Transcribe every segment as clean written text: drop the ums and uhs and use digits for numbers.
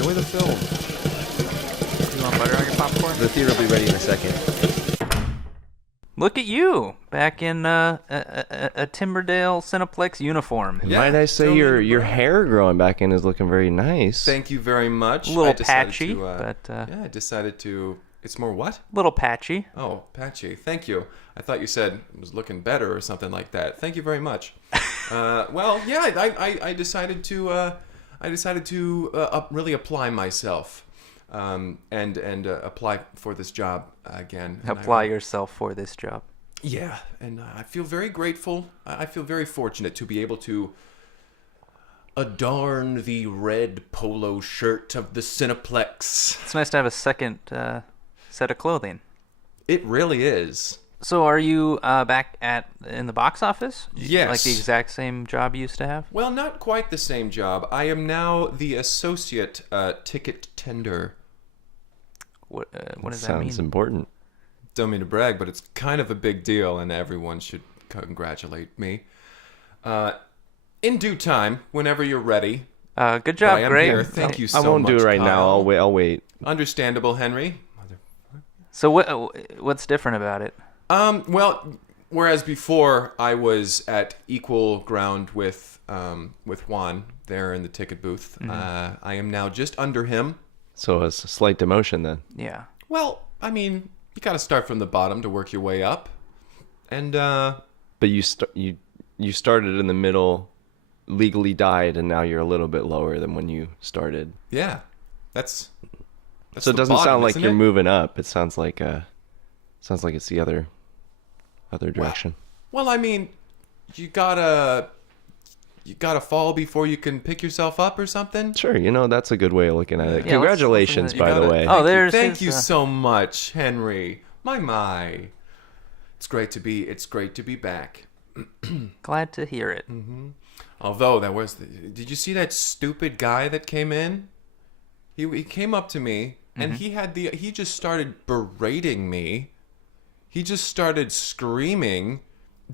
enjoy the film. You want butter on your popcorn? The theater will be ready in a second. Look at you, back in a Timberdale Cineplex uniform. And might I say your hair growing back in is looking very nice. Thank you very much. A little patchy, but... yeah, I decided to... It's more what? Little patchy. Oh, patchy. Thank you. I thought you said it was looking better or something like that. Thank you very much. Well, yeah, I decided to really apply myself and apply for this job again. Apply yourself for this job. Yeah, and I feel very grateful. I feel very fortunate to be able to adorn the red polo shirt of the Cineplex. It's nice to have a second set of clothing. It really is. So are you back in the box office? Yes. Like the exact same job you used to have? Well, not quite the same job. I am now the associate ticket tender. What does that mean? Sounds important. Don't mean to brag, but it's kind of a big deal, and everyone should congratulate me. In due time, whenever you're ready. Good job, I am Greg. here. Thank you so much. I won't do it right Kyle. now. I'll wait. Understandable, Henry. So what's different about it? Well, whereas before I was at equal ground with Juan there in the ticket booth, I am now just under him. So it's a slight demotion then. Yeah. Well, I mean, you got to start from the bottom to work your way up, and But you started in the middle, legally died, and now you're a little bit lower than when you started. yeah, that's So it the doesn't bottom, sound like isn't you're it? moving up. It sounds like it's the other direction. Well, I mean, you gotta fall before you can pick yourself up or something. Sure, that's a good way of looking at it. Yeah, Congratulations, let's by the gotta- way. Oh, there's Thank his, you so much, Henry. My. It's great to be back. Glad to hear it. Although did you see that stupid guy that came in? He came up to me and he just started berating me. He just started screaming,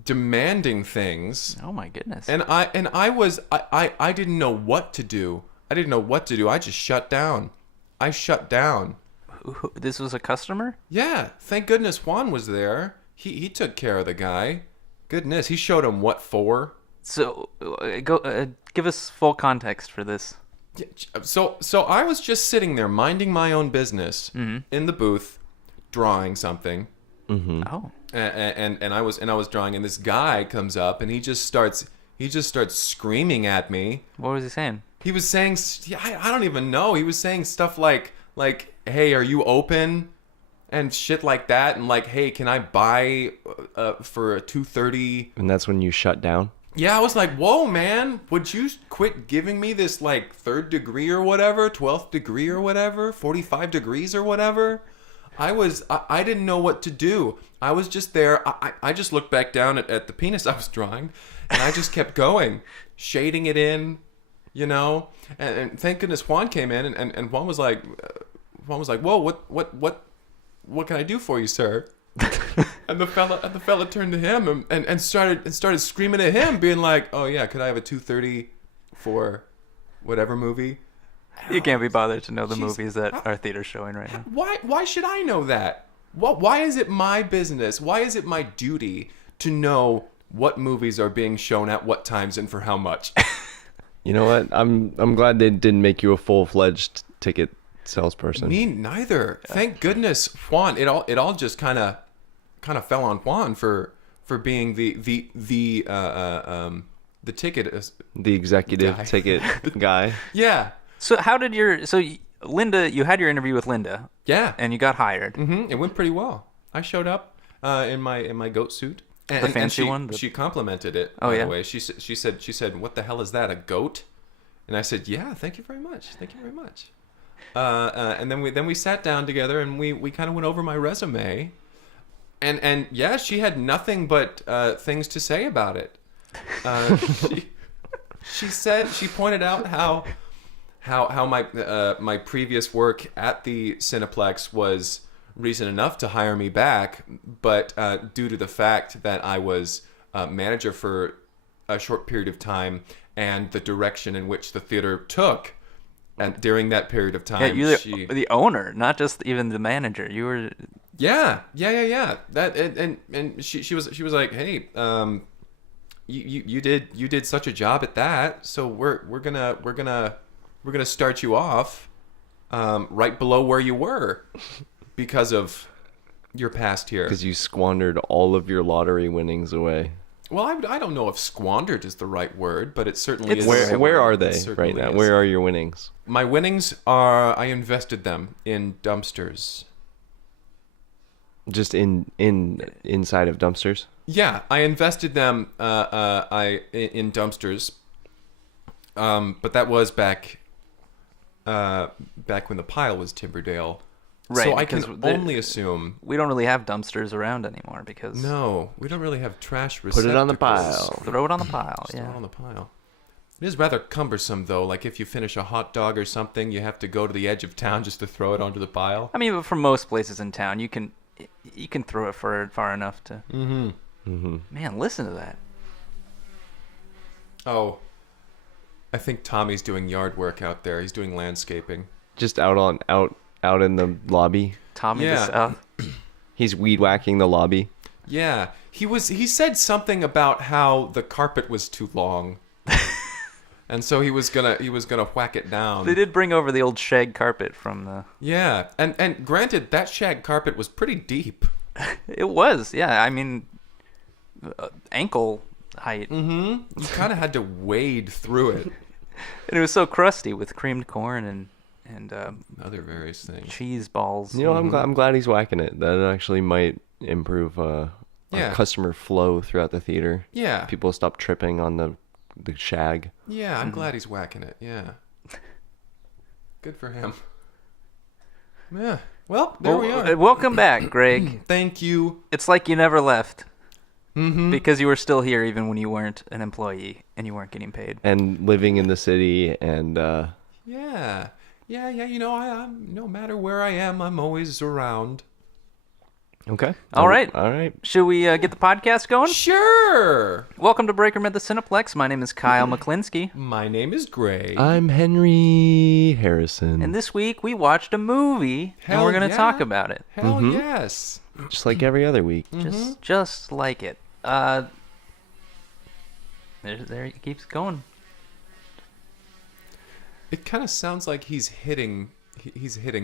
demanding things. Oh my goodness. And I didn't know what to do. I just shut down. I shut down. This was a customer? Yeah, thank goodness Juan was there. He took care of the guy. Goodness, he showed him what for. So give us full context for this. Yeah, so I was just sitting there minding my own business in the booth, drawing something. Oh. And I was drawing, and this guy comes up and he just starts screaming at me. What was he saying? He was saying, I don't even know. He was saying stuff like, hey, are you open? And shit like that. And like, hey, can I buy for a $2.30? And that's when you shut down? Yeah, I was like, whoa, man, would you quit giving me this like 3rd degree or whatever, 12th degree or whatever, 45 degrees or whatever? I didn't know what to do. I was just there. I just looked back down at the penis I was drawing, and I just kept going, shading it in, And thank goodness Juan came in, and Juan was like, whoa, what can I do for you, sir? and the fella turned to him and started screaming at him, being like, oh yeah, could I have a $2.30 for whatever movie? You can't be bothered to know the movies that our theater's showing right now. Why should I know that? Why is it my business? Why is it my duty to know what movies are being shown at what times and for how much? You know what? I'm glad they didn't make you a full-fledged ticket salesperson. Me neither. Thank goodness Juan. It all just kind of fell on Juan for being the ticket The executive guy. ticket guy. Yeah. So Linda, you had your interview with Linda. Yeah. And you got hired. It went pretty well. I showed up in my goat suit. The fancy one? She complimented it. Oh, by yeah? the way, she said, "What the hell is that? A goat?" And I said, "Yeah, thank you very much. Thank you very much." And then we sat down together and we kind of went over my resume, and yeah, she had nothing but things to say about it. She pointed out how my previous work at the Cineplex was reason enough to hire me back, but due to the fact that I was manager for a short period of time and the direction in which the theater took, And during that period of Yeah, time, you're she... the owner, not just even the manager. You were. Yeah. That and she was like, hey, you did such a job at that, so we're gonna start you off right below where you were because of your past here. Because you squandered all of your lottery winnings away. Well, I don't know if squandered is the right word, but it certainly is. Where are It they certainly right now? is. Where are your winnings? My winnings are, I invested them in dumpsters. Just inside of dumpsters? Yeah, I invested them in dumpsters. But that was back when the pile was Timberdale. Right, So I can because only assume. We don't really have dumpsters around anymore because No, we don't really have trash Put receptacles. it on the pile. throw it on the pile. Just throw Yeah. it on the pile. It is rather cumbersome, though. Like if you finish a hot dog or something, you have to go to the edge of town just to throw it onto the pile. I mean, but for most places in town, you can throw it far enough to. Man, listen to that. Oh, I think Tommy's doing yard work out there. He's doing landscaping. Just out in the lobby. Tommy Yeah. the South. He's weed whacking the lobby. Yeah, he said something about how the carpet was too long. And so he was gonna whack it down. They did bring over the old shag carpet from the. Yeah, and granted, that shag carpet was pretty deep. It was, yeah. I mean, ankle height, You kind of had to wade through it. and it was so crusty with creamed corn and Other various things. cheese balls. You know, I'm glad he's whacking it. That actually might improve our Yeah. customer flow throughout the theater. Yeah, People stop tripping on the shag. yeah. I'm glad he's whacking it. Yeah, good for him. Yeah. Well, there we are. Welcome back, Greg. Thank you. It's like you never left. Because you were still here even when you weren't an employee and you weren't getting paid. And living in the city and Yeah. You know, I'm no matter where I am, I'm always around. okay. All right. All right. Should we get the podcast going? Sure. Welcome to Breaker Med the Cineplex. My name is Kyle McKlinsky. My name is Greg. I'm Henry Harrison. And this week we watched a movie and Hell we're going to yeah. talk about it. Hell yes. Just like every other week. Just like it. There it keeps going. It kind of sounds like he's hitting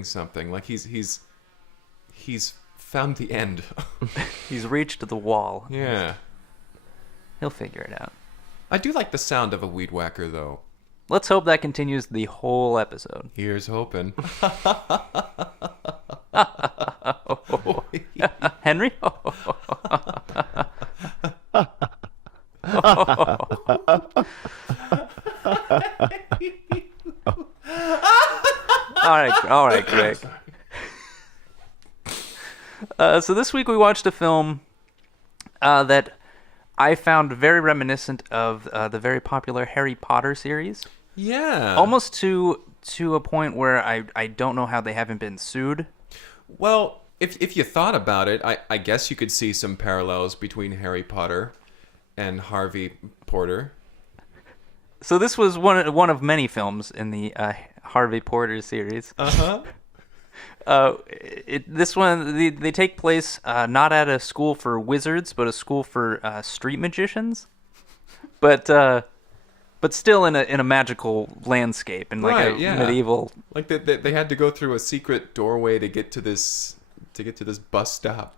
something. Like he's found the end. He's reached the wall. Yeah. He'll figure it out. I do like the sound of a weed whacker though. Let's hope that continues the whole episode. Here's hoping. Henry? All right, Greg. So this week we watched a film that I found very reminiscent of the very popular Harry Potter series. Yeah. Almost to a point where I don't know how they haven't been sued. Well, if you thought about it, I guess you could see some parallels between Harry Potter and Harvey Porter. So this was one of many films in the Harvey Porter series. This one they take place not at a school for wizards, but a school for street magicians. But still in a magical landscape and like medieval. Like they had to go through a secret doorway to get to this bus stop.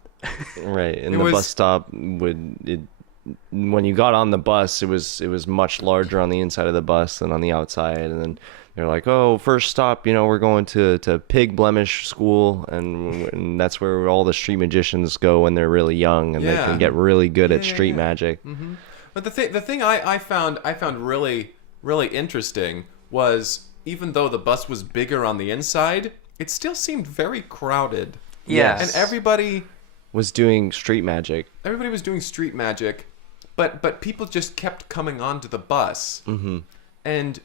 Right. And the bus stop when you got on the bus, it was much larger on the inside of the bus than on the outside. And then they're like, oh, first stop, we're going to Pig Blemish School, and that's where all the street magicians go when they're really young, and they can get really good at street magic. Mm-hmm. But the thing I found really really interesting was, even though the bus was bigger on the inside, it still seemed very crowded. Yes. And everybody was doing street magic. Everybody was doing street magic, but people just kept coming onto the bus. Mm-hmm. And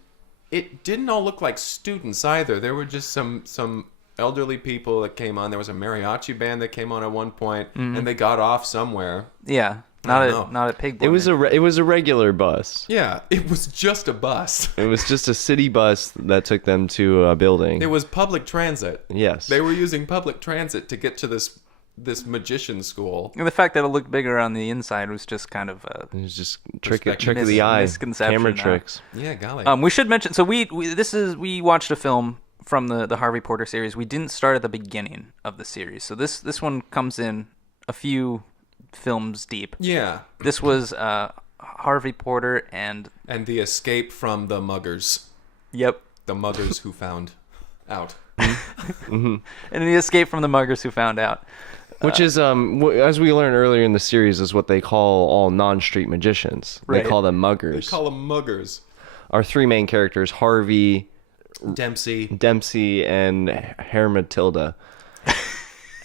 it didn't all look like students either. There were just some elderly people that came on. There was a mariachi band that came on at one point, and they got off somewhere. Yeah. Not a pig. It was a regular bus. Yeah, it was just a bus. It was just a city bus that took them to a building. It was public transit. Yes. They were using public transit to get to this magician school. And the fact that it looked bigger on the inside was just kind of It was just trick of the eye, misconception. camera tricks. Yeah, golly. We should mention. So we watched a film from the Harvey Porter series. We didn't start at the beginning of the series, so this one comes in a few films deep. Yeah. This was Harvey Porter and the escape from the muggers. Yep. The muggers who found out. Mm-hmm. And the escape from the muggers who found out. Which is, as we learned earlier in the series, is what they call all non-street magicians. Right. They call them muggers. They call them muggers. Our three main characters, Harvey, Dempsey, and Hermatilda.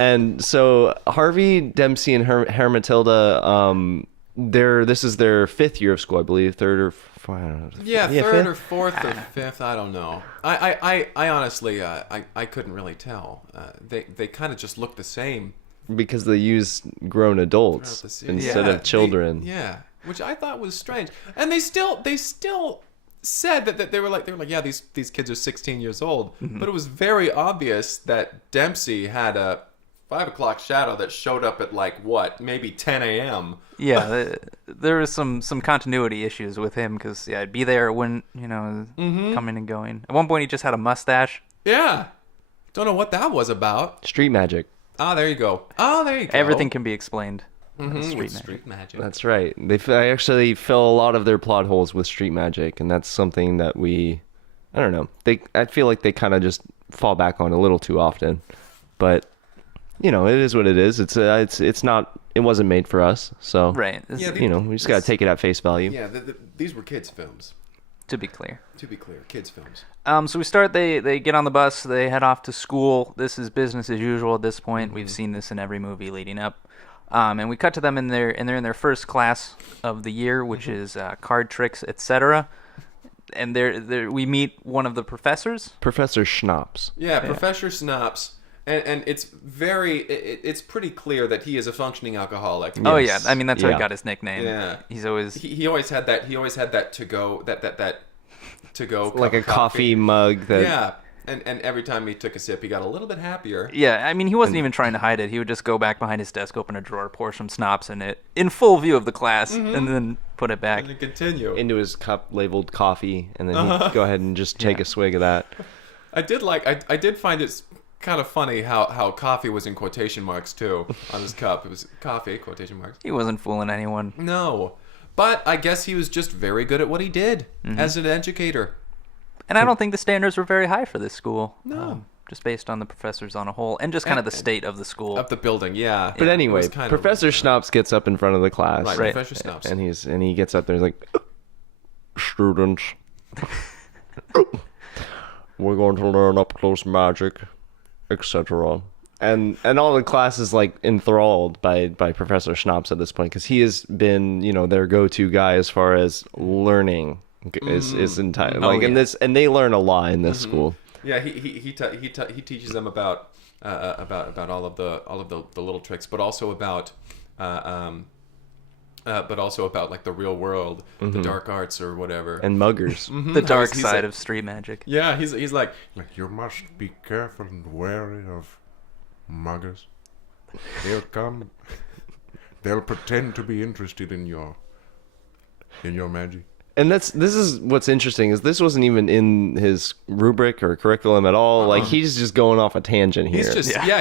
And so Harvey, Dempsey, and Hermatilda, this is their 5th year of school, I believe, third or fourth. I don't know. Yeah, fifth? third or fourth or fifth. I don't know. I honestly, I couldn't really tell. They kind of just look the same. Because they use grown adults instead of children. Yeah, which I thought was strange. And they still said that they were like, yeah, these kids are 16 years old. Mm-hmm. But it was very obvious that Dempsey had a 5 o'clock shadow that showed up at maybe 10 a.m. Yeah, there was some continuity issues with him because I'd be there when coming and going. At one point, he just had a mustache. Yeah, don't know what that was about. Street magic. There you go. Everything can be explained. Mm-hmm. Street magic. That's right. They actually fill a lot of their plot holes with street magic, and that's something that I don't know. I feel like they kind of just fall back on a little too often, but it is what it is. It's not. It wasn't made for us, so right. We just gotta take it at face value. Yeah, these were kids' films. To be clear, kids' films. So we start. They get on the bus. They head off to school. This is business as usual at this point. Mm-hmm. We've seen this in every movie leading up. And we cut to them they're in their first class of the year, which is card tricks, etc. And we meet one of the professors, Professor Schnapps. Yeah, Professor Schnapps. And it's it's pretty clear that he is a functioning alcoholic. Oh yeah, I mean that's how he got his nickname. Yeah, he's always he always had that to go like a coffee mug that and every time he took a sip he got a little bit happier. Yeah, I mean he wasn't even trying to hide it. He would just go back behind his desk, open a drawer, pour some schnapps in it in full view of the class, and then put it back and then continue into his cup labeled coffee, and then he'd go ahead and just take a swig of that. I did find it kind of funny how coffee was in quotation marks too on his cup. It was coffee quotation marks. He wasn't fooling anyone. No, but I guess he was just very good at what he did as an educator. And I don't think the standards were very high for this school. No, just based on the professors on a whole, and just kind of the state of the school, of the building. Yeah. But anyway, Professor Schnapps gets up in front of the class, right? Professor Schnapps, and he gets up there. He's like, students, we're going to learn up close magic, etc. And all the class is like enthralled by Professor Schnapps at this point because he has been their go-to guy as far as learning is entire and they learn a lot in this school. Yeah, he teaches them about all of the little tricks, but also about like the real world, the dark arts or whatever, and muggers, the dark side of street magic. Yeah, he's like you must be careful and wary of muggers. They'll pretend to be interested in your magic. And this is what's interesting is this wasn't even in his rubric or curriculum at all. Like he's just going off a tangent here.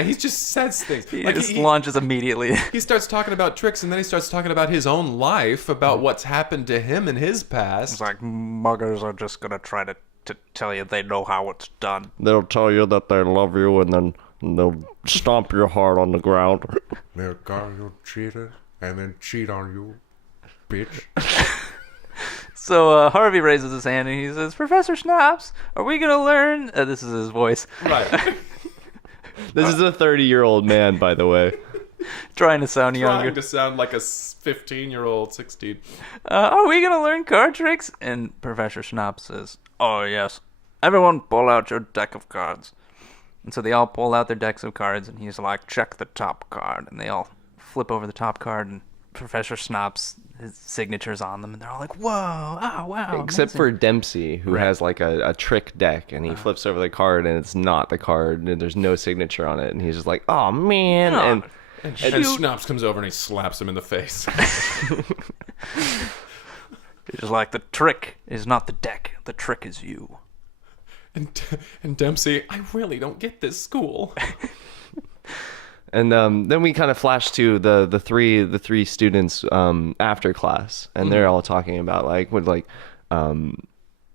He just says things. He just launches immediately. He starts talking about tricks and then he starts talking about his own life, about what's happened to him in his past. It's like muggers are just gonna try to tell you they know how it's done. They'll tell you that they love you and then they'll stomp your heart on the ground. They'll call you cheaters and then cheat on you, bitch. So Harvey raises his hand and he says, Professor Schnapps, are we going to learn... this is his voice. Right. This is a 30-year-old man, by the way. Trying to sound younger. Trying to sound like a 15-year-old, 16. Are we going to learn card tricks? And Professor Schnapps says, oh, yes. Everyone pull out your deck of cards. And so they all pull out their decks of cards and he's like, check the top card. And they all flip over the top card and Professor Snop's his signature's on them, and they're all like, "Whoa! Oh wow!" Except amazing." for Dempsey, who Right. has like a trick deck, and he flips over the card, and it's not the card, and there's no signature on it, and he's just like, "Oh man!" Oh. And Shoot. Schnaps comes over and he slaps him in the face. It's just like, the trick is not the deck, the trick is you. and Dempsey, I really don't get this school. And then we kind of flash to the three students after class, and they're all talking about like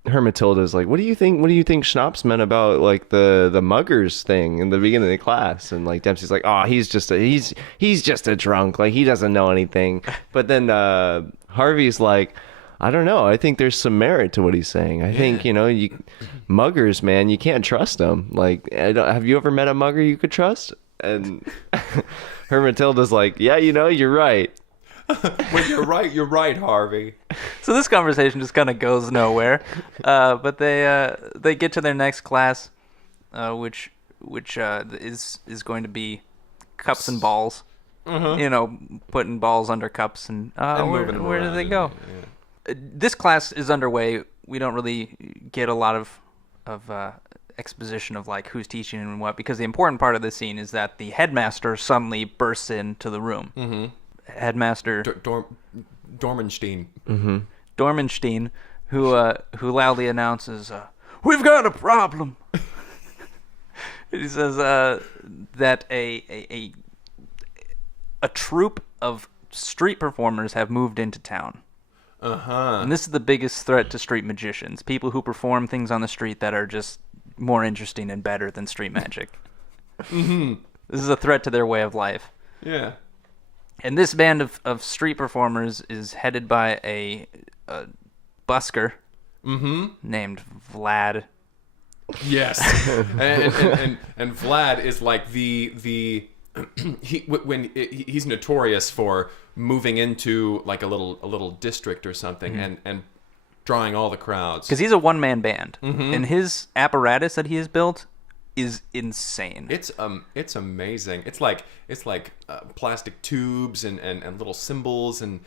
her Matilda's like, what do you think Schnapps meant about like the muggers thing in the beginning of the class? And like Dempsey's like, oh, he's just a drunk, like he doesn't know anything. But then Harvey's like, I don't know, I think there's some merit to what he's saying. I think, muggers, man, you can't trust them. Like, have you ever met a mugger you could trust? And her Matilda's like, yeah, you're right. When you're right, Harvey. So this conversation just kind of goes nowhere. But they get to their next class, which is going to be cups and balls. Putting balls under cups and moving them where do around they go? This class is underway. We don't really get a lot of exposition of like who's teaching and what, because the important part of the scene is that the headmaster suddenly bursts into the room. Mm-hmm. Headmaster Dormenstein. Mm-hmm. Dormenstein, who loudly announces, "We've got a problem." He says that a troupe of street performers have moved into town. And this is the biggest threat to street magicians, people who perform things on the street that are just more interesting and better than street magic. Mm-hmm. This is a threat to their way of life. Yeah. And this band of street performers is headed by a busker named Vlad. Yes. and Vlad is like the he's notorious for moving into like a little district or something and drawing all the crowds. Because he's a one-man band, and his apparatus that he has built is insane. It's amazing. It's like plastic tubes and little cymbals and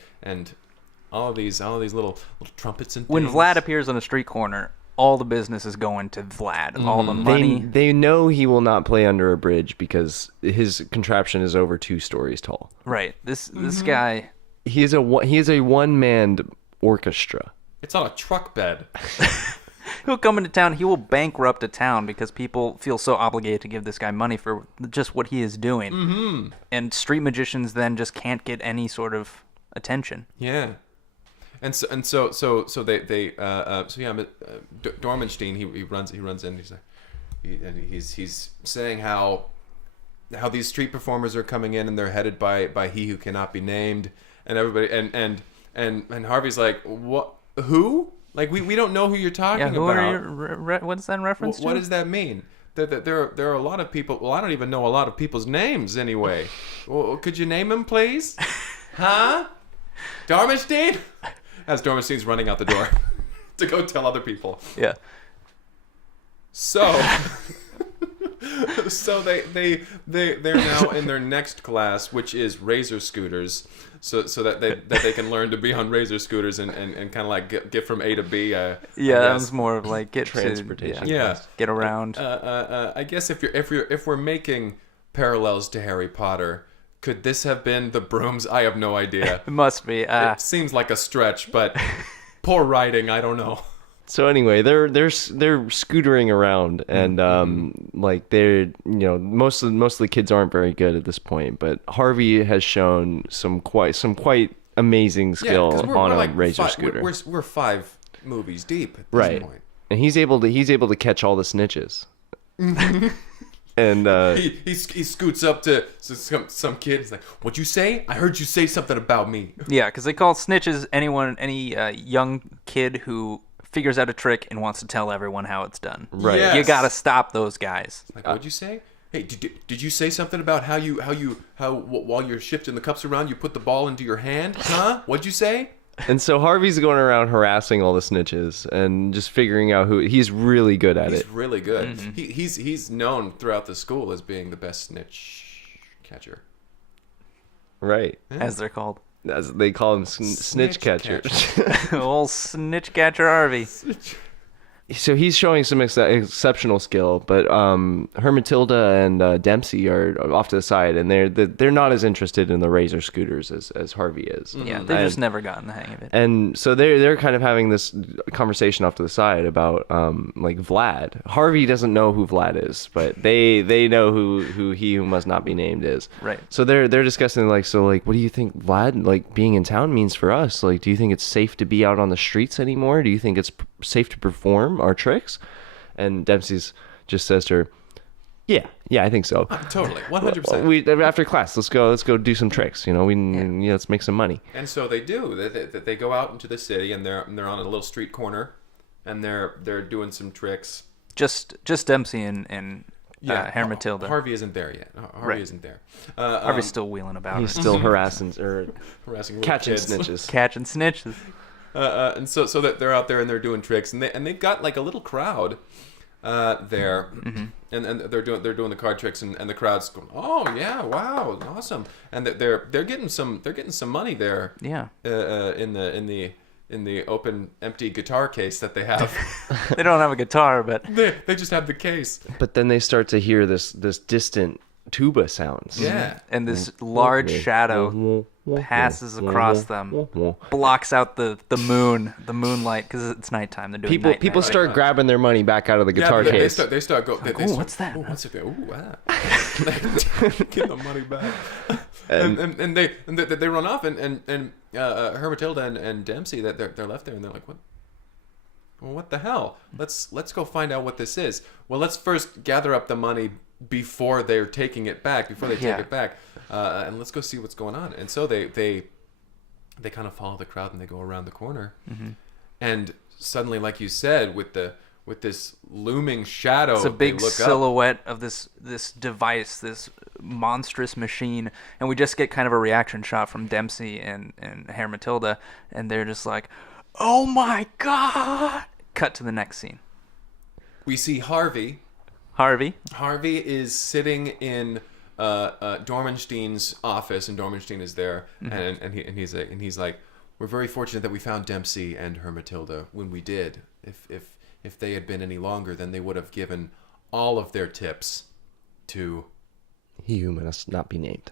all of these little trumpets and things. When Vlad appears on a street corner, all the business is going to Vlad. All the money. They know he will not play under a bridge because his contraption is over 2 stories tall. Right. This guy. He is a one-man orchestra. It's on a truck bed. He'll come into town. He will bankrupt a town because people feel so obligated to give this guy money for just what he is doing. Mm-hmm. And street magicians then just can't get any sort of attention. Yeah. And so Dormenstein he runs in. He's saying how these street performers are coming in and they're headed by he who cannot be named, and everybody and Harvey's like, what? Who? Like we don't know who you're talking who about. are you, what's that in reference to? What does that mean? That there are a lot of people. Well, I don't even know a lot of people's names anyway. Well, could you name them, please? Huh? Dormenstein? As Dormenstein's running out the door to go tell other people. Yeah. So they're now in their next class, which is razor scooters. So that they can learn to be on razor scooters and kind of like get from A to B. Yeah, that was more of like get transportation. Get around. I guess if we're making parallels to Harry Potter, could this have been the brooms? I have no idea. It must be. It seems like a stretch, but poor writing. I don't know. So anyway, they're scootering around, and like they're most of the kids aren't very good at this point, but Harvey has shown some quite amazing skill on a razor scooter. We're 5 movies deep at this right, point. and he's able to catch all the snitches. And he scoots up to some kid. He's like, "What'd you say? I heard you say something about me." Yeah, because they call snitches any young kid who figures out a trick and wants to tell everyone how it's done. Right. Yes. You gotta stop those guys. Like, what'd you say? Hey, did you say something about how while you're shifting the cups around, you put the ball into your hand? Huh? What'd you say? And so Harvey's going around harassing all the snitches and just figuring out who he's really good at it. He's really good. Mm-hmm. He's known throughout the school as being the best snitch catcher. Right. As they're called. as they call him, snitch catcher. Old snitch catcher Harvey. So he's showing some exceptional skill, but Hermatilda and Dempsey are off to the side, and they're not as interested in the razor scooters as Harvey is. Yeah, they've just never gotten the hang of it. And so they're kind of having this conversation off to the side about like Vlad. Harvey doesn't know who Vlad is, but they know who he who must not be named is. Right. So they're discussing like, what do you think Vlad, like, being in town means for us? Like, do you think it's safe to be out on the streets anymore? Do you think it's safe to perform our tricks? And Dempsey's just says to her, yeah, I think so. Totally, 100%. After class, let's go do some tricks. Let's make some money. And so they do. They go out into the city, and they're on a little street corner, and they're doing some tricks. Just Dempsey and Hermatilda. Harvey isn't there yet. Harvey isn't there. Harvey's still wheeling about. He's still harassing catching kids. snitches. Catching snitches. And so that they're out there and they're doing tricks, and they've got like a little crowd there, and they're doing the card tricks, and the crowd's going, oh yeah, wow, awesome, and they're getting some money there. Yeah. In the open empty guitar case that they have. They don't have a guitar, but they just have the case. But then they start to hear this distant tuba sounds. Yeah. and this large shadow passes across them, blocks out the moonlight, because it's nighttime. They're doing People start grabbing their money back out of the guitar case. They start go. They Ooh, what's that? Ooh, what's it? Ooh, wow. Get the money back. And they run off, and Hermatilda and Dempsey, that they're left there, and they're like, what? Well, what the hell? Let's go find out what this is. Well, let's first gather up the money before they're taking it back. Take it back, and let's go see what's going on. And so they kind of follow the crowd, and they go around the corner, and suddenly, like you said, with this looming shadow, it's a big they look silhouette of this device, this monstrous machine, and we just get kind of a reaction shot from Dempsey and Hermatilda, and they're just like, oh my god. Cut to the next scene. We see Harvey is sitting in Dormenstein's office, and Dormenstein is there, and he's like, we're very fortunate that we found Dempsey and Hermatilda when we did. If they had been any longer, then they would have given all of their tips to he who must not be named.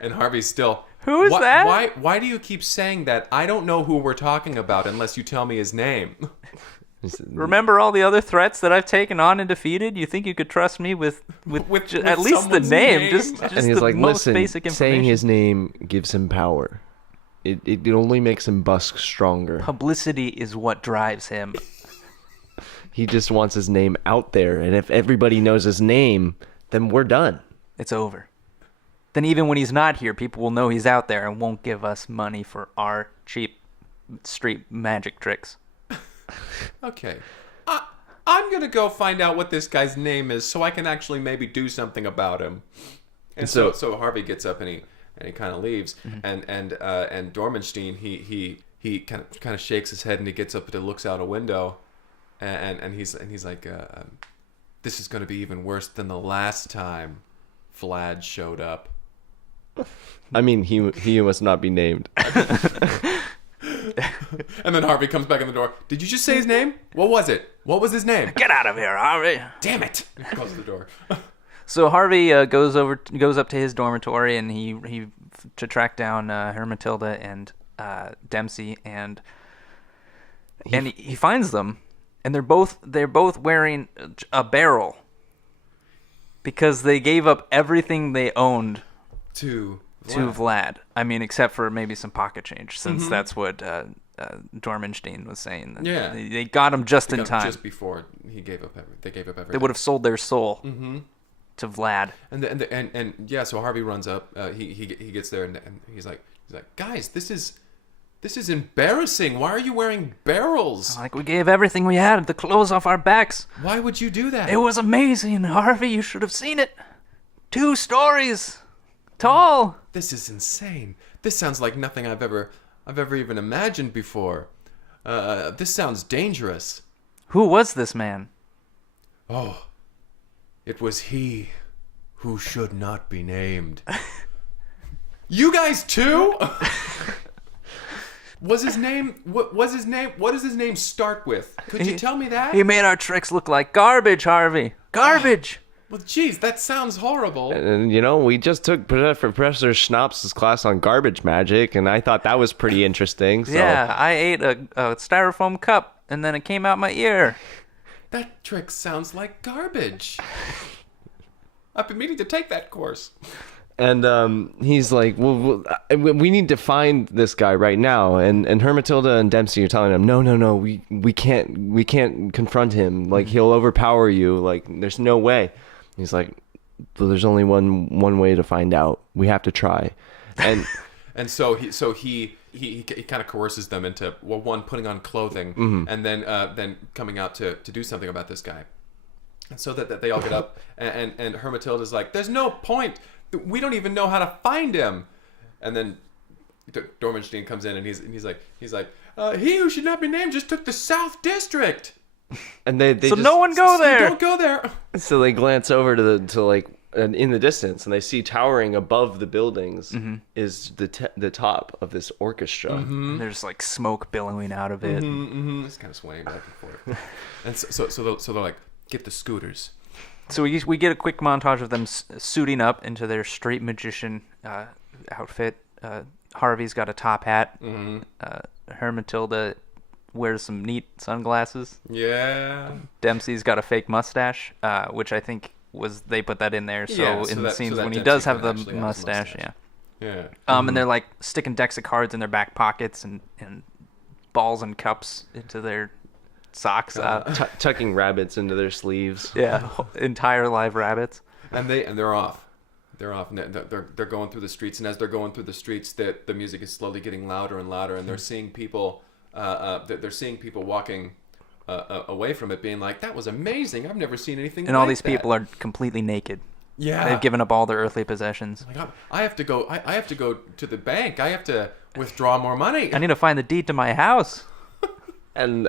And Harvey's still, who is that? Why do you keep saying that? I don't know who we're talking about unless you tell me his name. Remember all the other threats that I've taken on and defeated? You think you could trust me with at least the name? Just and he's the like, most listen, basic information. saying his name gives him power. It only makes him busk stronger. Publicity is what drives him. He just wants his name out there, and if everybody knows his name, then we're done. It's over. Then even when he's not here, people will know he's out there and won't give us money for our cheap street magic tricks. Okay. I'm going to go find out what this guy's name is so I can actually maybe do something about him. And so Harvey gets up and he kind of leaves, and Dormenstein, he kind of shakes his head, and he gets up and looks out a window, and he's like, this is going to be even worse than the last time Vlad showed up. I mean, he who must not be named. And then Harvey comes back in the door. Did you just say his name? What was it? What was his name? Get out of here, Harvey! Damn it! He closes the door. So Harvey goes up to his dormitory, and he to track down Hermatilda and Dempsey, and he finds them, and they're both wearing a barrel because they gave up everything they owned to Vlad. I mean, except for maybe some pocket change, since that's what Dormenstein was saying. Yeah, they got him just in time, just before they gave up everything. They would have sold their soul to Vlad. And yeah, so Harvey runs up. He gets there, and he's like, guys, this is embarrassing. Why are you wearing barrels? Like, we gave everything we had, the clothes off our backs. Why would you do that? It was amazing, Harvey. You should have seen it. 2 stories tall. This is insane. This sounds like nothing I've ever even imagined before. This sounds dangerous. Who was this man? Oh, it was he who should not be named. You guys too? Was his name? What was his name? What does his name start with? Could you tell me that? He made our tricks look like garbage, Harvey. Garbage. Well, geez, that sounds horrible. And, we just took Professor Schnapps' class on garbage magic, and I thought that was pretty interesting. So. Yeah, I ate a styrofoam cup, and then it came out my ear. That trick sounds like garbage. I've been meaning to take that course. And he's like, well, we need to find this guy right now. And Hermatilda and Dempsey are telling him, no, we can't confront him. Like, he'll overpower you. Like, there's no way. He's like, well, there's only one way to find out. We have to try. And and so he kind of coerces them into one, putting on clothing, and then coming out to do something about this guy. And so that they all get up, and Hermatilda's like, there's no point. We don't even know how to find him. And then Dormenstein comes in, and he's like, he who should not be named just took the South District. And they so just, no one go there. Don't go there. So they glance over to in the distance, and they see towering above the buildings is the top of this orchestra. And there's like smoke billowing out of it. It's kind of swaying back and forth. And so they're like, get the scooters. So we get a quick montage of them suiting up into their street magician outfit. Harvey's got a top hat. Hermatilda wears some neat sunglasses. Yeah. Dempsey's got a fake mustache, which I think they put that in there. So in the scenes when he does have the mustache, yeah. And they're like sticking decks of cards in their back pockets and balls and cups into their socks, tucking rabbits into their sleeves. Yeah, entire live rabbits. And they're off. They're off. And they're going through the streets, and as they're going through the streets, the music is slowly getting louder and louder, and they're seeing people. They're seeing people walking away from it, being like, "That was amazing! I've never seen anything." And all these people are completely naked. Yeah, they've given up all their earthly possessions. Like, I have to go. I have to go to the bank. I have to withdraw more money. I need to find the deed to my house. And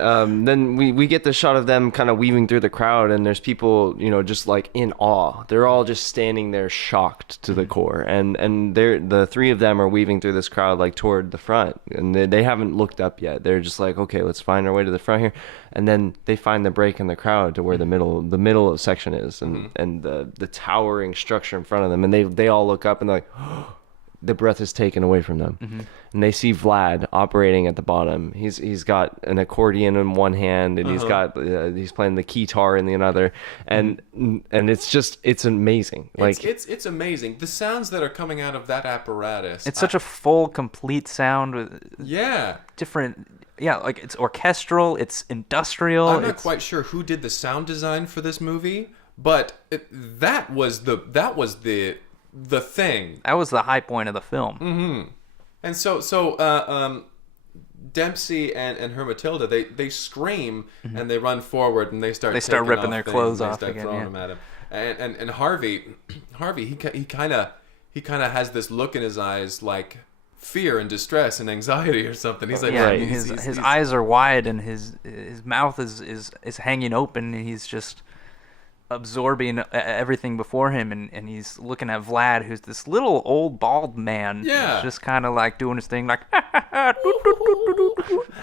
then we get the shot of them kind of weaving through the crowd, and there's people, just like in awe. They're all just standing there shocked to the core. And the three of them are weaving through this crowd like toward the front, and they haven't looked up yet. They're just like, okay, let's find our way to the front here. And then they find the break in the crowd to where the middle section is, and the towering structure in front of them. And they all look up and they're like, oh, the breath is taken away from them. And they see Vlad operating at the bottom. He's got an accordion in one hand, and he's playing the guitar in the other, and it's amazing. Like it's amazing. The sounds that are coming out of that apparatus. It's such a full, complete sound with different. Yeah, like it's orchestral, it's industrial. I'm not quite sure who did the sound design for this movie, but that was the thing. That was the high point of the film. And so Dempsey and Hermatilda, they scream and they run forward and they start ripping their clothes off again. They start throwing them at him. And Harvey, he kind of has this look in his eyes like fear and distress and anxiety or something. He's like, his eyes are wide and his mouth is hanging open, and he's just absorbing everything before him, and he's looking at Vlad, who's this little old bald man. Yeah, who's just kind of like doing his thing, like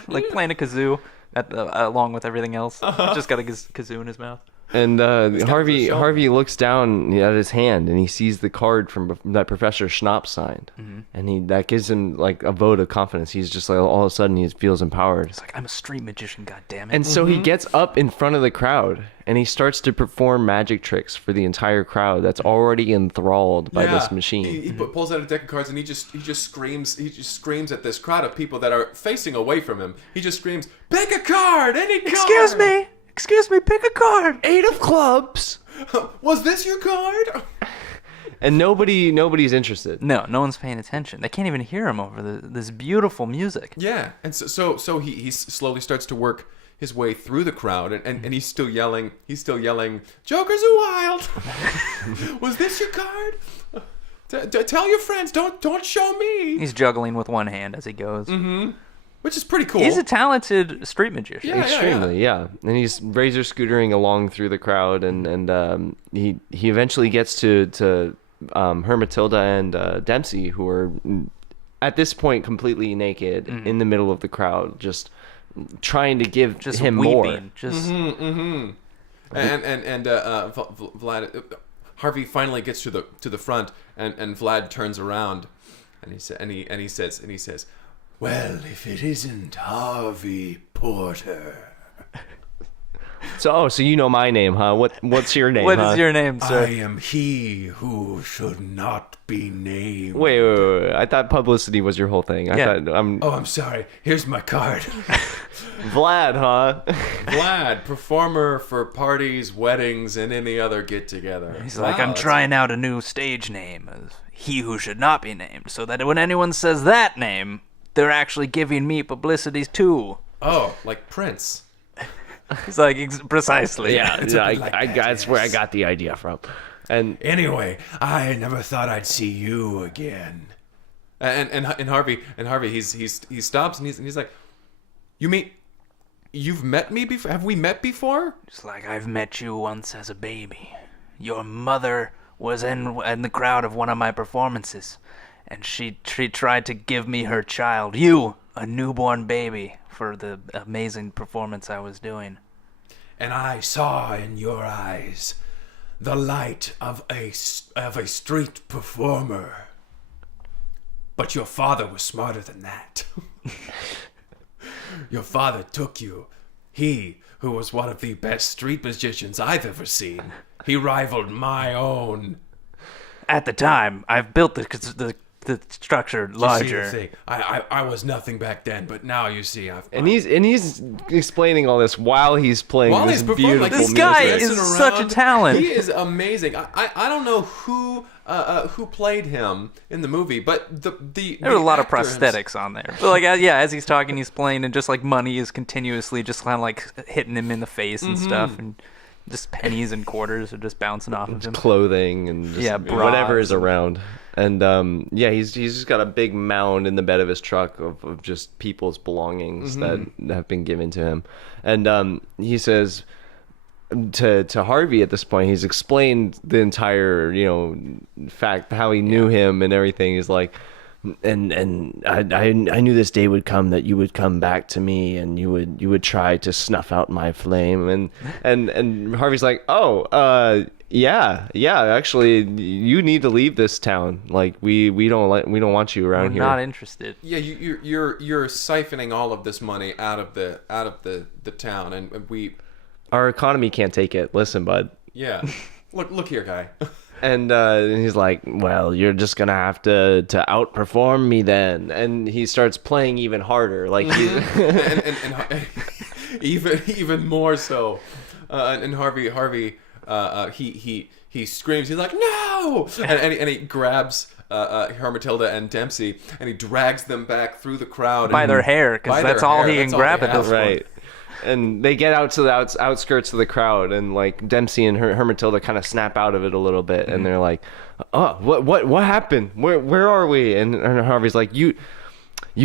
like playing a kazoo along with everything else. Just got a kazoo in his mouth. And Harvey looks down at his hand, and he sees the card from that Professor Schnapps signed, and that gives him like a vote of confidence. He's just like, all of a sudden he feels empowered. He's like, I'm a street magician, goddammit. And so he gets up in front of the crowd, and he starts to perform magic tricks for the entire crowd that's already enthralled by this machine. He pulls out a deck of cards, and he just screams. He just screams at this crowd of people that are facing away from him. He just screams, "Pick a card, any card." Excuse me, pick a card. 8 of clubs. Was this your card? And nobody's interested. No one's paying attention. They can't even hear him over this beautiful music. Yeah, and so he slowly starts to work his way through the crowd, and he's still yelling. "Jokers are wild." Was this your card? Tell your friends. Don't show me. He's juggling with one hand as he goes. Which is pretty cool. He's a talented street magician. Extremely, yeah. And he's razor scootering along through the crowd, and he eventually gets to Hermatilda and Dempsey, who are at this point completely naked in the middle of the crowd, just trying to give him weeping, more. Just And Vlad, Harvey finally gets to the front, and Vlad turns around, and he says, "Well, if it isn't Harvey Porter." So you know my name, huh? What's your name? What is your name, sir? I am he who should not be named. Wait. I thought publicity was your whole thing. Yeah. I'm sorry. Here's my card. Vlad, huh? Vlad, performer for parties, weddings, and any other get-together. He's like, I'm trying out a new stage name, as he who should not be named, so that when anyone says that name, they're actually giving me publicity too. Oh, like Prince. He's like, precisely. Yeah, like that's where I got the idea from. And Anyway, I never thought I'd see you again. And Harvey, he stops and he's like, you've met me before? Have we met before? It's like, I've met you once as a baby. Your mother was in the crowd of one of my performances, and she tried to give me her child, you, a newborn baby, for the amazing performance I was doing. And I saw in your eyes the light of a street performer. But your father was smarter than that. Your father took you. He, who was one of the best street magicians I've ever seen. He rivaled my own. At the time, I've built the structure larger. You see the thing? I was nothing back then, but now you see And he's explaining all this while he's playing While this he's performing, beautiful like, This guy music. is dancing such a around. talent. He is amazing. I don't know who played him in the movie, but the There were a lot of actor prosthetics on there. But like, as he's talking, he's playing, and just like money is continuously just kind of like hitting him in the face and stuff, and just pennies and quarters are just bouncing off of him. Clothing and just whatever is around. And he's just got a big mound in the bed of his truck of just people's belongings that have been given to him. And he says to Harvey at this point, he's explained the entire, fact, how he knew him and everything. He's like, and I knew this day would come that you would come back to me and you would try to snuff out my flame. And Harvey's like, yeah, actually you need to leave this town. Like we don't want you around here. Not interested. Yeah, you're siphoning all of this money out of the town, and we. Our economy can't take it. Listen, bud. Yeah, look here, guy. And he's like, well, you're just gonna have to outperform me then. And he starts playing even harder, like and even more so. And Harvey, he screams. He's like, no! And he grabs Hermatilda and Dempsey, and he drags them back through the crowd By their hair, because that's all he can grab at this point. right. And they get out to the outskirts of the crowd, and like Dempsey and Hermatilda kind of snap out of it a little bit, and they're like, "Oh, what happened? Where are we?" And Harvey's like, "You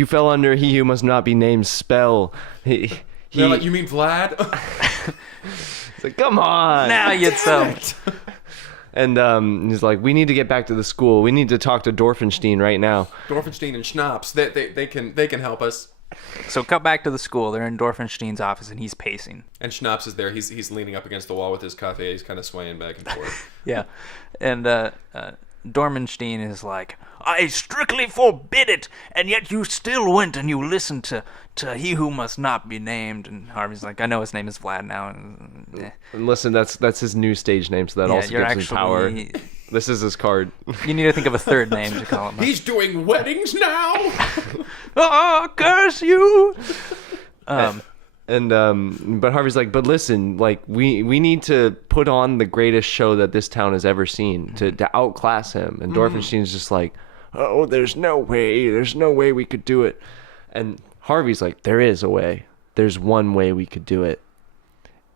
fell under he who must not be named spell." They're like, "You mean Vlad?" He's like, "Come on, now you tell." And he's like, "We need to get back to the school. We need to talk to Dorfenstein right now." Dorfenstein and Schnapps, they can help us. So cut back to the school. They're in Dorfenstein's office, and he's pacing. And Schnapps is there. He's leaning up against the wall with his cafe. He's kind of swaying back and forth. Yeah, and Dorfenstein is like, I strictly forbid it, and yet you still went and you listened to he who must not be named. And Harvey's like, I know his name is Vlad now. And listen, that's his new stage name, so that also gives him power. This is his card. You need to think of a third name to call him. He's doing weddings now. Oh, curse you! But Harvey's like, but listen, like we need to put on the greatest show that this town has ever seen to outclass him. And Dorfenstein's just like, oh, there's no way we could do it. And Harvey's like, there is a way. There's one way we could do it,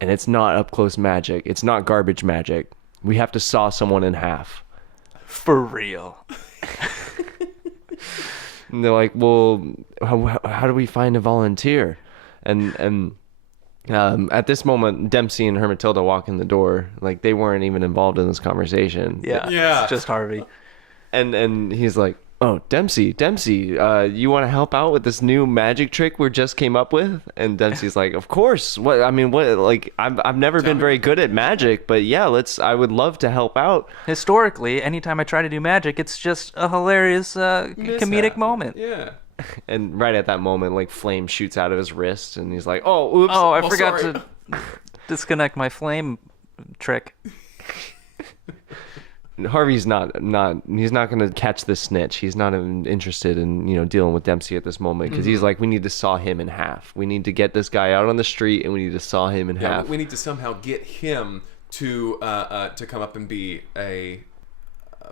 and it's not up close magic. It's not garbage magic. We have to saw someone in half. For real. And they're like, well, how do we find a volunteer? And At this moment, Dempsey and Hermatilda walk in the door. Like, they weren't even involved in this conversation. Yeah. It's just Harvey. And he's like, "Oh, Dempsey, you want to help out with this new magic trick we just came up with?" And Dempsey's like, "Of course. What? I mean, what? Like, I've never been very good at magic, but yeah, I would love to help out." Historically, anytime I try to do magic, it's just a hilarious comedic moment. Yeah. And right at that moment, like, flame shoots out of his wrist, and he's like, "Oh, oops! Oh, I forgot sorry. to disconnect my flame trick. Harvey's not he's not going to catch the snitch. He's not even interested in, dealing with Dempsey at this moment, because he's like, we need to saw him in half. We need to get this guy out on the street, and we need to saw him in half. We need to somehow get him to come up and be a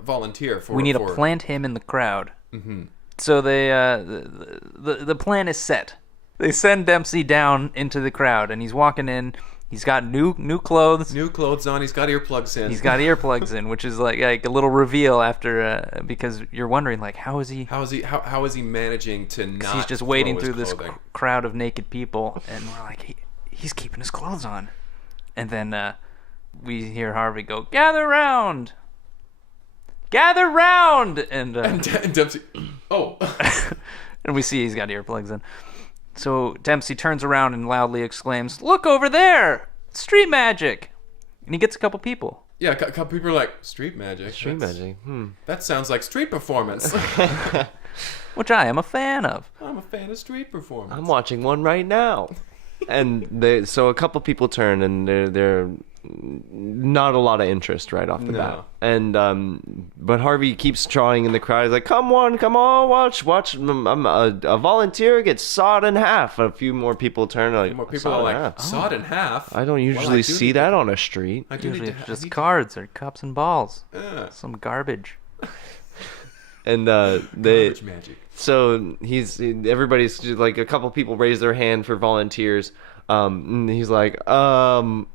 volunteer for. We need to plant him in the crowd. Mm-hmm. So they the plan is set. They send Dempsey down into the crowd, and he's walking in. He's got new clothes. New clothes on. He's got earplugs in. He's got earplugs in, which is like a little reveal after because you're wondering, like, how is he managing to not? He's just wading throw his through this clothing? crowd of naked people, and we're like, he's keeping his clothes on. And then we hear Harvey go, "Gather round, gather round," and Dempsey. Oh. and we see he's got earplugs in. So Dempsey turns around and loudly exclaims, "Look over there! Street magic!" And he gets a couple people. Yeah, a couple people are like, street magic. Magic. That sounds like street performance. Which I am a fan of. I'm a fan of street performance. I'm watching one right now. And so a couple people turn, and they're not a lot of interest right off the bat. And but Harvey keeps drawing in the crowd. He's like, come on, watch. A volunteer gets sawed in half. A few more people turn. Like, More people are like, sawed in half. I don't usually see that on a street. I do Usually need it's to, just cards or cups and balls. some Some garbage. And garbage magic. So everybody's just like, a couple people raise their hand for volunteers. And he's like, and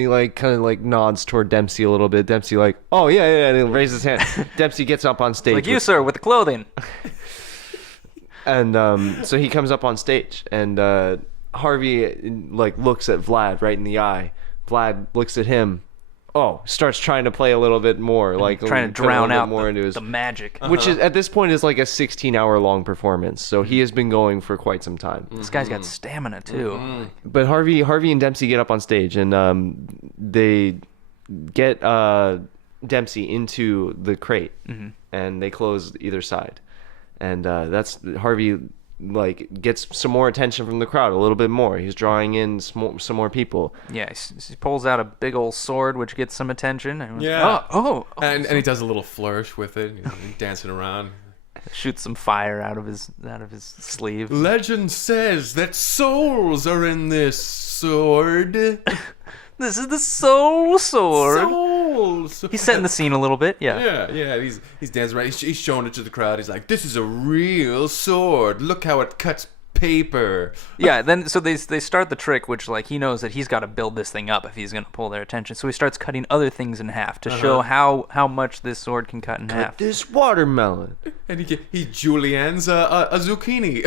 he like kind of like nods toward Dempsey a little bit. Dempsey like, "Oh yeah," and he raises his hand. Dempsey gets up on stage. Like you, sir, with the clothing. And so he comes up on stage, and Harvey like looks at Vlad right in the eye. Vlad looks at him. Starts trying to play a little bit more, like Trying to put a drown little bit out more into his, the magic. which is at this point is like a 16-hour long performance. So he has been going for quite some time. This guy's got stamina, too. But Harvey and Dempsey get up on stage, and they get Dempsey into the crate, and they close either side, and that's Harvey like gets some more attention from the crowd, a little bit more. He's drawing in some more people. Yeah, he pulls out a big old sword, which gets some attention. And Yeah. And And he does a little flourish with it, dancing around. shoots some fire out of his sleeve. Legend says that souls are in this sword. This is the soul sword. Souls. He's setting the scene a little bit. Yeah. Yeah. He's dancing around. He's showing it to the crowd. He's like, "This is a real sword. Look how it cuts paper." Yeah, then so they start the trick, which like he knows that he's got to build this thing up if he's gonna pull their attention. So he starts cutting other things in half to show how much this sword can cut in half. This watermelon. And he juliennes a zucchini.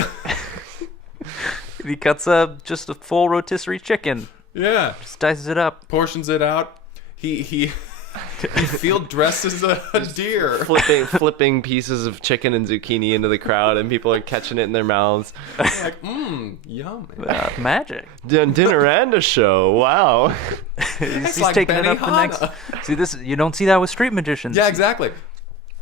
He cuts just a full rotisserie chicken, Yeah. just dices it up. Portions it out. He field dresses a deer. flipping pieces of chicken and zucchini into the crowd, and people are catching it in their mouths. Like, yum. Magic. Dinner and a show. Wow. He's like taking it up Benihana. the next. See this? You don't see that with street magicians. Yeah, exactly.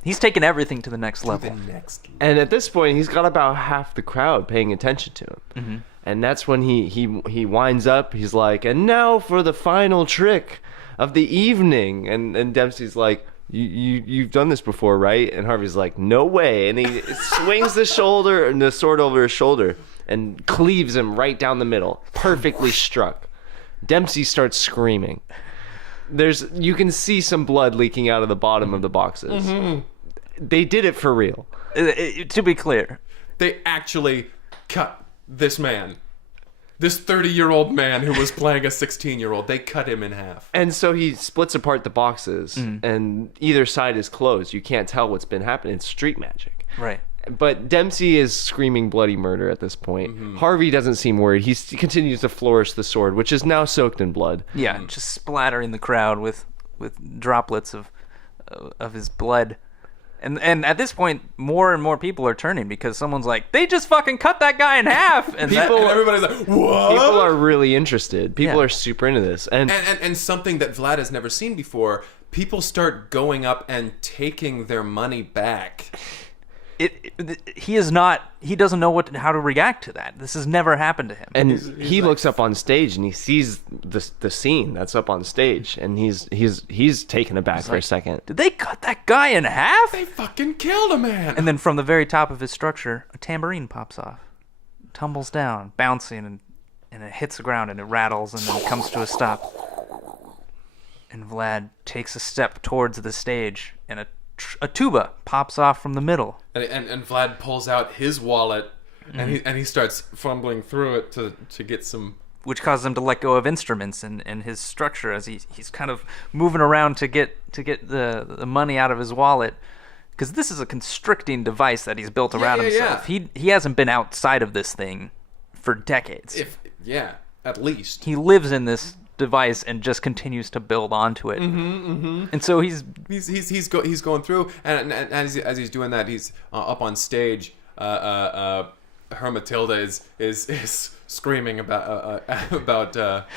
He's taking everything to the next level. Next. And at this point, he's got about half the crowd paying attention to him. And that's when he winds up. He's like, "And now for the final trick of the evening." And Dempsey's like, you've done this before, right? And Harvey's like, "No way." And he swings the sword over his shoulder and cleaves him right down the middle, perfectly struck. Dempsey starts screaming. You can see some blood leaking out of the bottom of the boxes. They did it for real. To be clear, They actually cut this man. This 30-year-old man who was playing a 16-year-old. They cut him in half. And so he splits apart the boxes, and either side is closed. You can't tell what's been happening. It's street magic. right? But Dempsey is screaming bloody murder at this point. Mm-hmm. Harvey doesn't seem worried. He continues to flourish the sword, which is now soaked in blood. Yeah, just splattering the crowd with droplets of his blood. And at this point, more and more people are turning because someone's like, they just fucking cut that guy in half. And And everybody's like, what? People are really interested. People Yeah. are super into this. And something that Vlad has never seen before, people start going up and taking their money back. he doesn't know how to react to that. This has never happened to him. And he looks up on stage and he sees the scene that's up on stage, and he's taken aback for a second. Did they cut that guy in half? They fucking killed a man. And then from the very top of his structure, a tambourine pops off, tumbles down, bouncing, and it hits the ground and it rattles and then it comes to a stop. And Vlad takes a step towards the stage, and a tuba pops off from the middle. And Vlad pulls out his wallet, and he starts fumbling through it to get some. Which causes him to let go of instruments and his structure as he's kind of moving around to get the money out of his wallet, because this is a constricting device that he's built around himself. Yeah. He hasn't been outside of this thing for decades. At least. He lives in this device and just continues to build onto it. And so he's going through, and as he's doing that, he's up on stage. Hermatilda is screaming about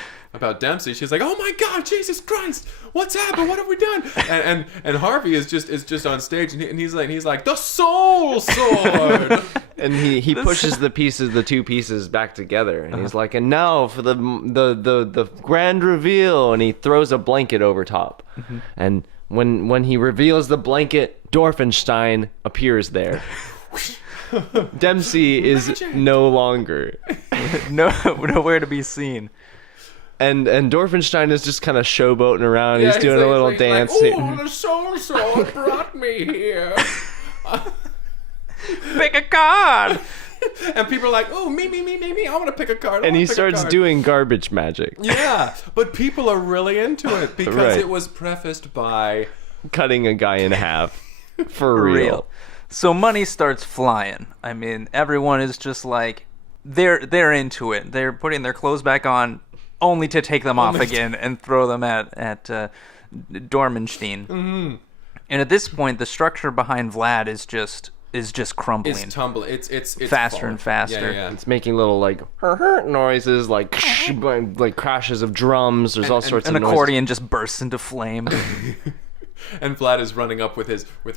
Dempsey. She's like, "Oh my God, Jesus Christ! What's happened? What have we done?" And Harvey is just on stage, and he's like the soul sword. And he pushes the two pieces back together, and he's like, and now for the grand reveal, and he throws a blanket over top. And when he reveals the blanket, Dorfenstein appears there. Dempsey is no longer nowhere to be seen. And Dorfenstein is just kind of showboating around. He's doing a little dance. Oh, the soul sword brought me here. Pick a card. And people are like, "Oh, me! I want to pick a card." And he starts doing garbage magic. Yeah, but people are really into it because Right. it was prefaced by Cutting a guy in half. For real. So money starts flying. I mean, everyone is just like, they're into it. They're putting their clothes back on only to take them off again and throw them at Dormenstein. Mm-hmm. And at this point, the structure behind Vlad is just crumbling. It's tumbling. It's faster falling. and faster. Yeah. It's making little like noises, like crashes of drums. There's all sorts An of noises. accordion just bursts into flame. And Vlad is running up with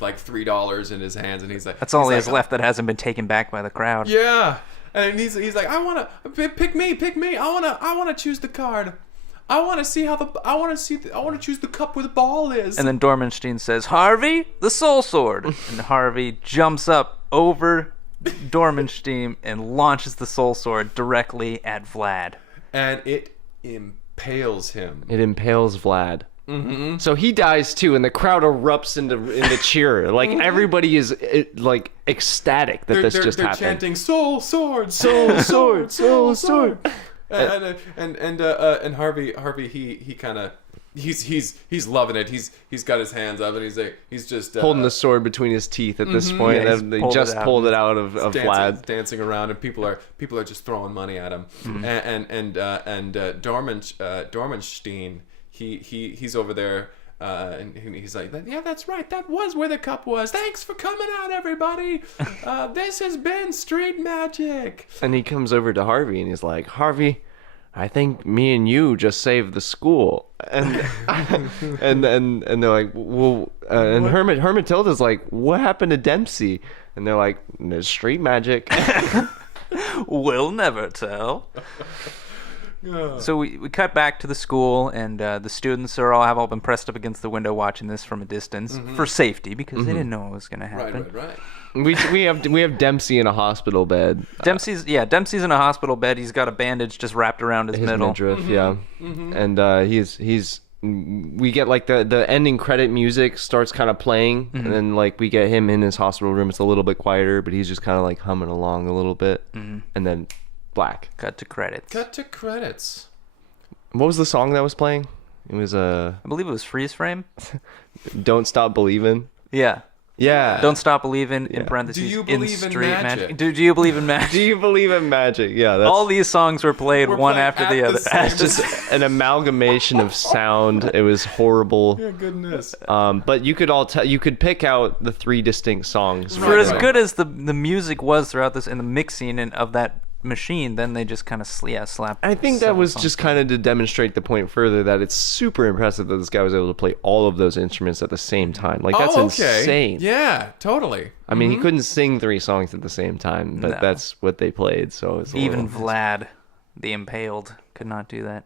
like $3 in his hands, and he's like, That's all he has left that hasn't been taken back by the crowd. Yeah, and he's like, I wanna pick me. I wanna choose the card. I wanna choose the cup where the ball is. And then Dormenstein says, "Harvey, the soul sword." And Harvey jumps up over Dormenstein and launches the soul sword directly at Vlad. And it impales him. It impales Vlad. So he dies too, and the crowd erupts into cheer. Like everybody is like ecstatic that this just happened. They're chanting "Soul sword, Soul sword, soul sword. And Harvey he kind of he's loving it. He's got his hands up, and he's just Holding the sword between his teeth at this point. Yeah, he's They pulled just it out. pulled it out of Vlad. dancing around, and people are just throwing money at him. And Dormenstein, he's over there. And he's like, "Yeah, that's right. That was where the cup was. Thanks for coming out, everybody. This has been Street Magic." And he comes over to Harvey and he's like, "Harvey, I think me and you just saved the school." And and they're like, "Well," and Hermatilda's like, "What happened to Dempsey?" And they're like, "There's street magic." We'll never tell. So we cut back to the school, and the students have all been pressed up against the window watching this from a distance for safety, because they didn't know what was going to happen. Right. We have Dempsey in a hospital bed. Dempsey's in a hospital bed. He's got a bandage just wrapped around his middle. Midriff, yeah. And we get like the ending credit music starts kind of playing, and then like we get him in his hospital room. It's a little bit quieter, but he's just kind of like humming along a little bit, and then black. Cut to credits. What was the song that was playing? It was I believe it was Freeze Frame. Don't Stop Believin'. Yeah. Yeah. Don't Stop Believing, in parentheses, Do you believe in straight magic? Do you believe in magic? Do you believe in magic? Yeah, that's All these songs were played one playing after at the the other. same it's just an amalgamation of sound. It was horrible. Yeah, goodness. But you could you could pick out the 3 distinct songs. For as Right. good as the music was throughout this and the mixing and of that machine, then they just kind of slapped. I think that several was songs just kind of to demonstrate the point further that it's super impressive that this guy was able to play all of those instruments at the same time. Like, that's insane. Yeah, totally. I mean, he couldn't sing 3 songs at the same time, but No. that's what they played. So it's Even Vlad, the Impaled, could not do that.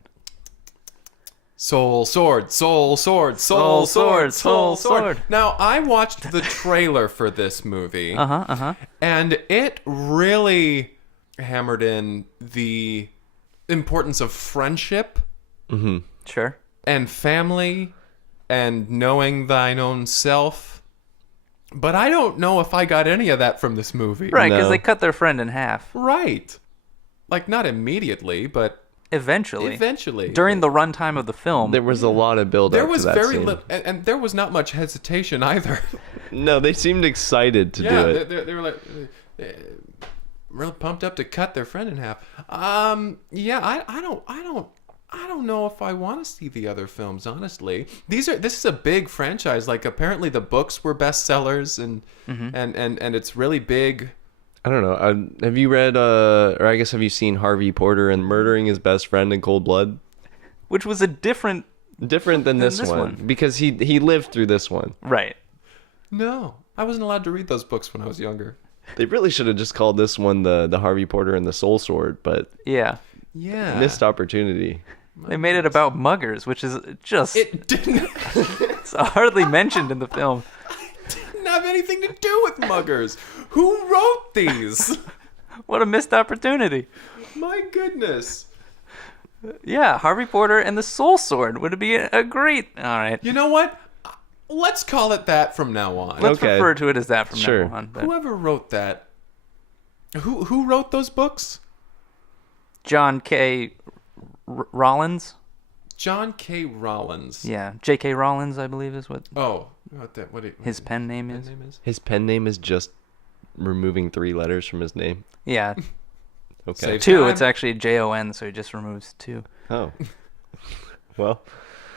Soul sword, soul sword, Soul soul sword, sword, soul soul sword. sword. Now, I watched the trailer for this movie, and it really hammered in the importance of friendship Sure. and family and knowing thine own self. But I don't know if I got any of that from this movie. Right, because No. they cut their friend in half. Right. Like, not immediately, but Eventually. eventually. During the runtime of the film. There was a lot of build there up was to that very scene. little, and there was not much hesitation either. No, they seemed excited to do Yeah, it. they were like real pumped up to cut their friend in half. Yeah, I don't know if I want to see the other films. Honestly, this is a big franchise. Like, apparently the books were bestsellers, and it's really big. I don't know. Have you read, or I guess have you seen Harvey Porter and murdering his best friend in cold blood? Which was a different. Different than this one because he lived through this one. Right. No, I wasn't allowed to read those books when I was younger. They really should have just called this one the Harvey Porter and the Soul Sword, but Yeah. Yeah, missed opportunity. They made it about muggers, which is just it didn't. it's hardly mentioned in the film. Didn't have anything to do with muggers. Who wrote these? What a missed opportunity. My goodness. Yeah, Harvey Porter and the Soul Sword would be a great. All right. You know what? Let's call it that from now on. Let's Okay. refer to it as that from Sure. now on. But Whoever wrote that, who wrote those books? John K. Rollins. John K. Rollins. Yeah, J.K. Rollins, I believe, is what Oh, his pen name is. His pen name is just removing 3 letters from his name. Yeah, Okay. Save 2. time. It's actually Jon, so he just removes 2. Oh. Well,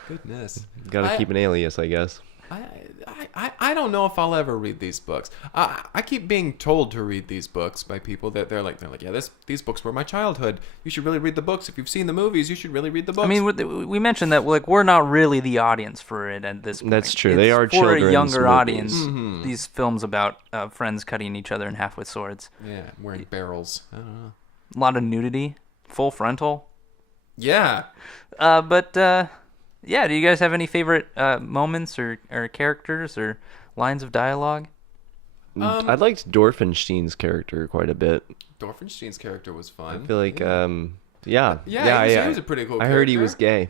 Goodness. gotta keep an alias, I guess. I don't know if I'll ever read these books. I keep being told to read these books by people that they're like, yeah, these books were my childhood. You should really read the books. If you've seen the movies, you should really read the books. I mean, we mentioned that like we're not really the audience for it at this point. That's true. It's They are for children's a younger movies. audience. These films about friends cutting each other in half with swords. yeah, wearing barrels. I don't know. A lot of nudity, full frontal. Yeah. Yeah, do you guys have any favorite moments or characters or lines of dialogue? I liked Dorfenstein's character quite a bit. Dorfenstein's character was fun. I feel like, He was a pretty cool I heard he character. was gay.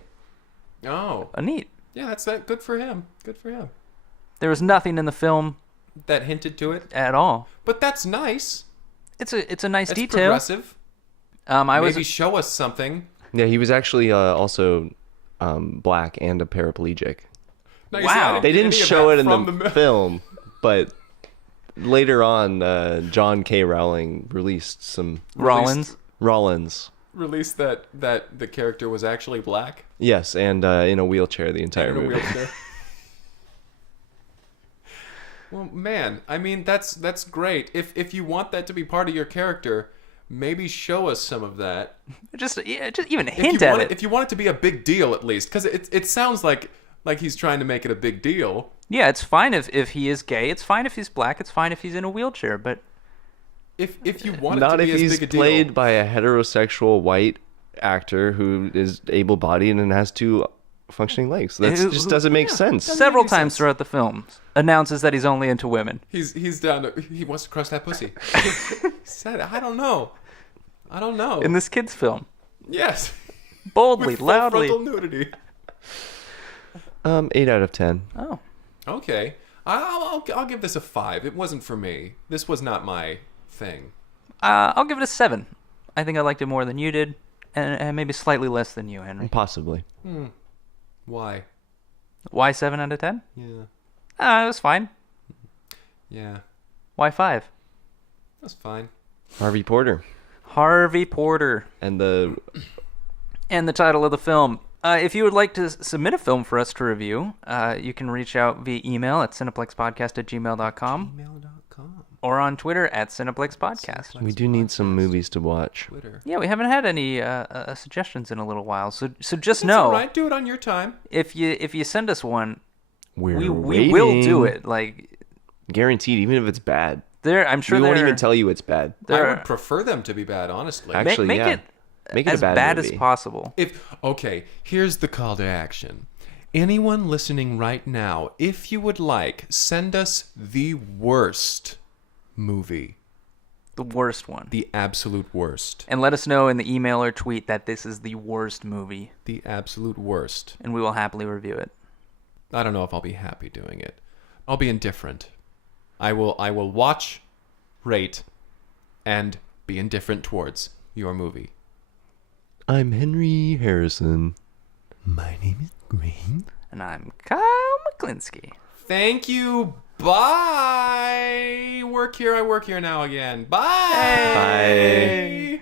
Oh. Neat. Yeah, that's that. Good for him. Good for him. There was nothing in the film That hinted to it. at all. But that's nice. It's a nice That's detail. progressive. Maybe Show us something. Yeah, he was actually also black and a paraplegic. No, you Wow. see, I didn't They get didn't any of show that it in from the film, but later on, John K. Rowling released some... Rollins. Rollins. Released that the character was actually black. Yes, and in a wheelchair the entire in a movie. wheelchair. Well, man, I mean that's great. If you want that to be part of your character, maybe show us some of that. Just even If hint you at want it. if you want it to be a big deal, at least, because it sounds like he's trying to make it a big deal. Yeah, it's fine if he is gay. It's fine if he's black. It's fine if he's in a wheelchair. But If you want it Not to if be as he's big a played deal. by a heterosexual white actor who is able-bodied and has 2 functioning legs. That Who- just who- doesn't make sense. several any times sense. throughout the film, announces that he's only into women. He's down to, he wants to crush that pussy. He said, I don't know. In this kid's film, Yes. boldly, With full loudly. frontal nudity. 8 out of 10. Oh, Okay. I'll give this a 5. It wasn't for me. This was not my thing. I'll give it a 7. I think I liked it more than you did, and maybe slightly less than you, Henry. Possibly. Why? Why 7 out of 10? Yeah. It was fine. Yeah, Why 5? that's fine. Harvey Porter. Harvey Porter. And the title of the film. If you would like to submit a film for us to review, you can reach out via email at cineplexpodcast@gmail.com Gmail.com. or on Twitter at cineplexpodcast. we do need some movies to watch. Twitter. Yeah, we haven't had any suggestions in a little while, so just That's know all right. Do it on your time. if you send us one, We're we will do waiting. it. Like Guaranteed, even if it's bad. I'm sure We won't there- even tell you it's bad. I there would are- prefer them to be bad, honestly. Actually, make yeah. it Make it as a bad as movie. possible. Okay, here's the call to action. Anyone listening right now, if you would like, send us the worst movie. The worst one. The absolute worst. And let us know in the email or tweet that this is the worst movie, The absolute worst. and we will happily review it. I don't know if I'll be happy doing it. I'll be indifferent. I will watch, rate, and be indifferent towards your movie. I'm Henry Harrison. My name is Green. And I'm Kyle McKlinsky. Thank you. Bye. Work here. I work here now again. Bye. Bye.